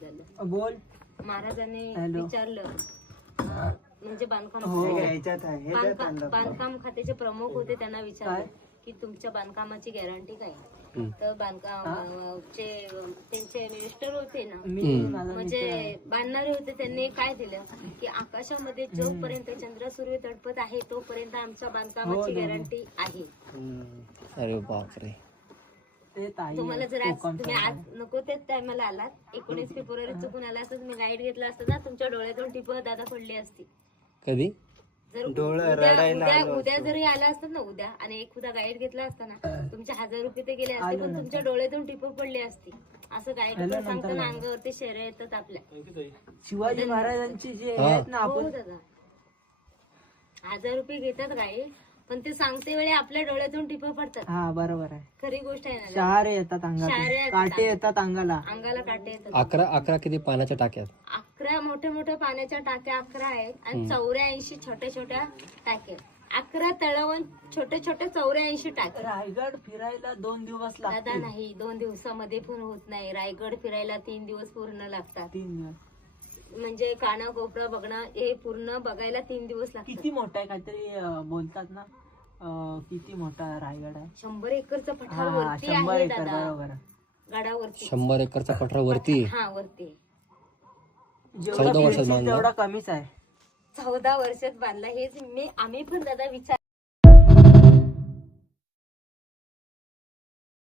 दादा. बोल. महाराजांनी हॅलो. विचारलं, म्हणजे बांधकाम खात्याचे प्रमुख होते, त्यांना विचारलं की तुमच्या बांधकामाची गॅरंटी काय. तर बांधकामचे त्यांचे मिनिस्टर होते ना, म्हणजे बांधणारे होते, त्यांनी काय दिलं की आकाशामध्ये जोपर्यंत चंद्र सूर्य तडपत आहे तोपर्यंत आमच्या बांधकामाची गॅरंटी आहे. अरे बापरे. तुम्हाला जर आज तुम्ही आज नको त्याच टायमाला आलात, 19 फेब्रुवारी चुकून आला असता, तुम्ही गाईड घेतला असता ना, तुमच्या डोळ्यातून टिपं दादा पडली असती. कधी जर उद्या जरी आला असतात ना, उद्या आणि एखादा गाईड घेतला असता ना, तुमचे 1000 रुपये ते गेले असते, पण तुमच्या डोळ्यातून टिपं पडली असती. असं गाईड सांगताना अंगावरती शेऱ्या येतात आपल्या. शिवाजी महाराजांची जे आहेत ना, हो दादा, 1000 रुपये घेतात गाईड, पण ते सांगते वेळी आपल्या डोळ्यातून टिपं पडतात. हा बरोबर आहे. खरी गोष्ट आहे ना. शहारे येतात अंगात, काटे येतात अंगाला काटे येतात. 11 किती पाण्याच्या टाक्यात? 11 मोठ्या मोठ्या पाण्याच्या टाक्या 11 आहेत आणि 84 छोट्या छोट्या टाक्या. 11 तळावर छोट्या छोट्या 84 टाक्या. रायगड फिरायला 2 दिवस दादा लागतात. नाही, 2 दिवसामध्ये पण होत नाही. रायगड फिरायला 3 दिवस पूर्ण लागतात. 3 दिवस म्हणजे काना कोपरा बघणं हे पूर्ण बघायला 3 दिवस लागतात. किती मोठा आहे काहीतरी बोलतात ना, किती मोठा रायगड आहे? 100 एकरचा पठार हा, वरती 100 आहे एकर, दादा. बरोबर. गडावरती 100 एकरचा पठार वरती. हा वरती. जेवढा 14 वर्षात फिरशील बांधला. तेवढा कमीच आहे. 14 वर्षात बांधला. हेच आम्ही पण दादा विचार